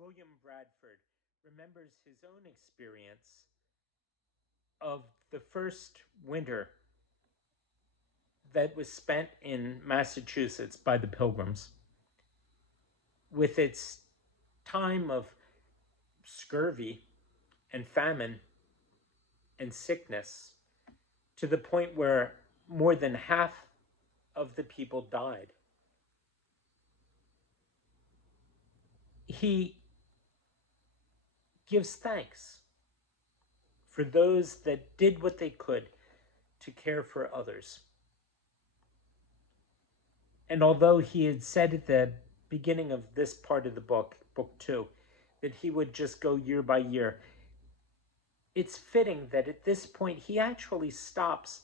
William Bradford remembers his own experience of the first winter that was spent in Massachusetts by the Pilgrims, with its time of scurvy and famine and sickness, to the point where more than half of the people died. He gives thanks for those that did what they could to care for others. And although he had said at the beginning of this part of the book, book 2, that he would just go year by year, it's fitting that at this point he actually stops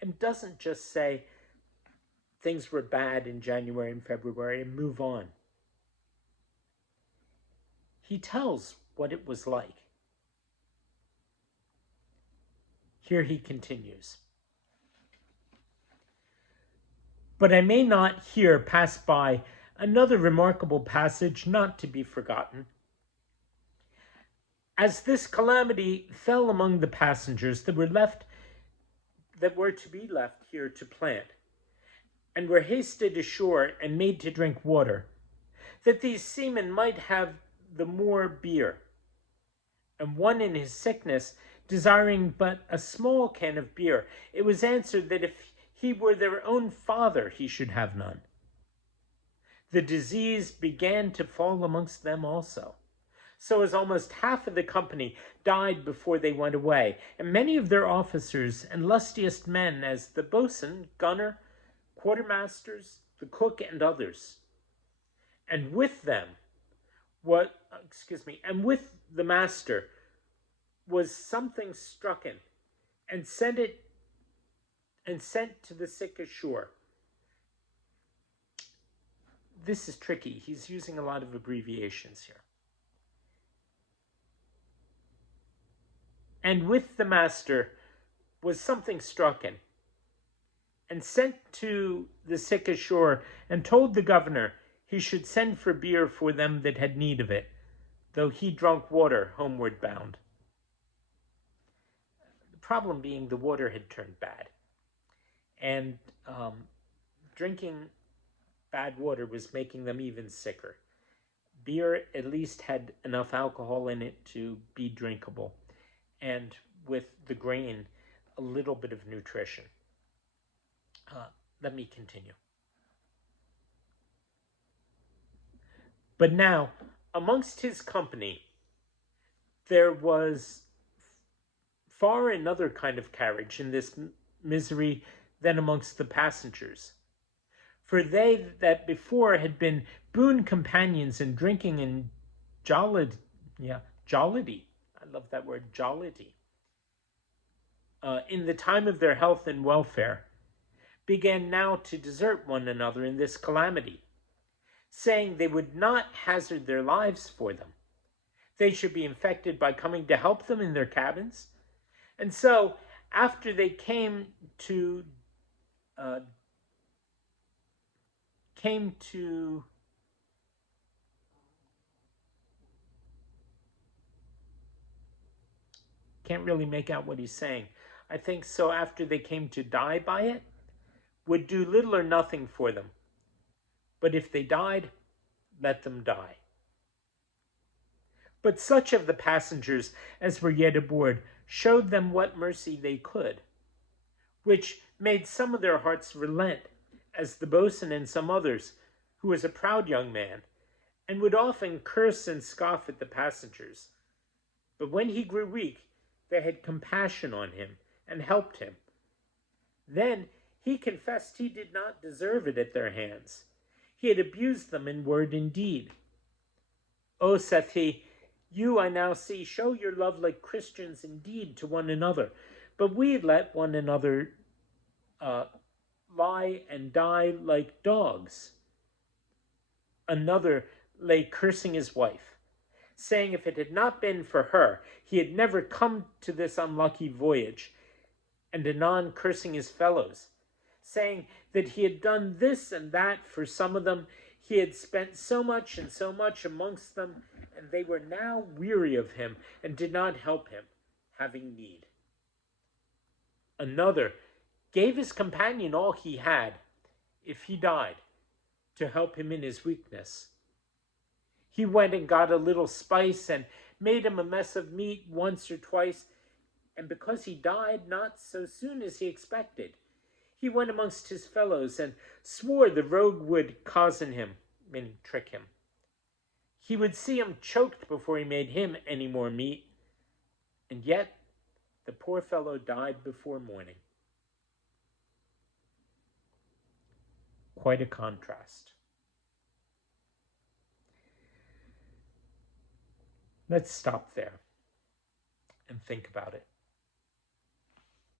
and doesn't just say things were bad in January and February and move on. He tells what it was like. Here he continues. But I may not here pass by another remarkable passage not to be forgotten. As this calamity fell among the passengers that were to be left here to plant, and were hasted ashore and made to drink water, that these seamen might have the more beer, and one in his sickness desiring but a small can of beer, it was answered that if he were their own father, he should have none. The disease began to fall amongst them also, so as almost half of the company died before they went away, and many of their officers and lustiest men, as the boatswain, gunner, quartermasters, the cook, and others. And with them, and with the master was something strucken, and sent to the sick ashore. This is tricky. He's using a lot of abbreviations here. And with the master was something strucken, and sent to the sick ashore, and told the governor he should send for beer for them that had need of it, though he drunk water homeward bound. The problem being the water had turned bad, and drinking bad water was making them even sicker. Beer at least had enough alcohol in it to be drinkable, and with the grain, a little bit of nutrition. Let me continue. But now, amongst his company, there was far another kind of carriage in this misery than amongst the passengers. For they that before had been boon companions in drinking and jollity. I love that word, jollity. In the time of their health and welfare, began now to desert one another in this calamity, saying they would not hazard their lives for them. They should be infected by coming to help them in their cabins. And so, after they came to can't really make out what he's saying. I think so after they came to die by it, would do little or nothing for them. But if they died, let them die. But such of the passengers as were yet aboard showed them what mercy they could, which made some of their hearts relent, as the boatswain and some others, who was a proud young man, and would often curse and scoff at the passengers. But when he grew weak, they had compassion on him and helped him. Then he confessed he did not deserve it at their hands. He had abused them in word and deed. Oh, saith he, you, I now see, show your love like Christians indeed to one another, but we let one another lie and die like dogs. Another lay cursing his wife, saying if it had not been for her, he had never come to this unlucky voyage, and anon cursing his fellows, saying that he had done this and that for some of them, he had spent so much and so much amongst them, and they were now weary of him and did not help him, having need. Another gave his companion all he had, if he died, to help him in his weakness. He went and got a little spice and made him a mess of meat once or twice, and because he died not so soon as he expected, he went amongst his fellows and swore the rogue would cozen him, meaning trick him. He would see him choked before he made him any more meat, and yet the poor fellow died before morning. Quite a contrast. Let's stop there and think about it.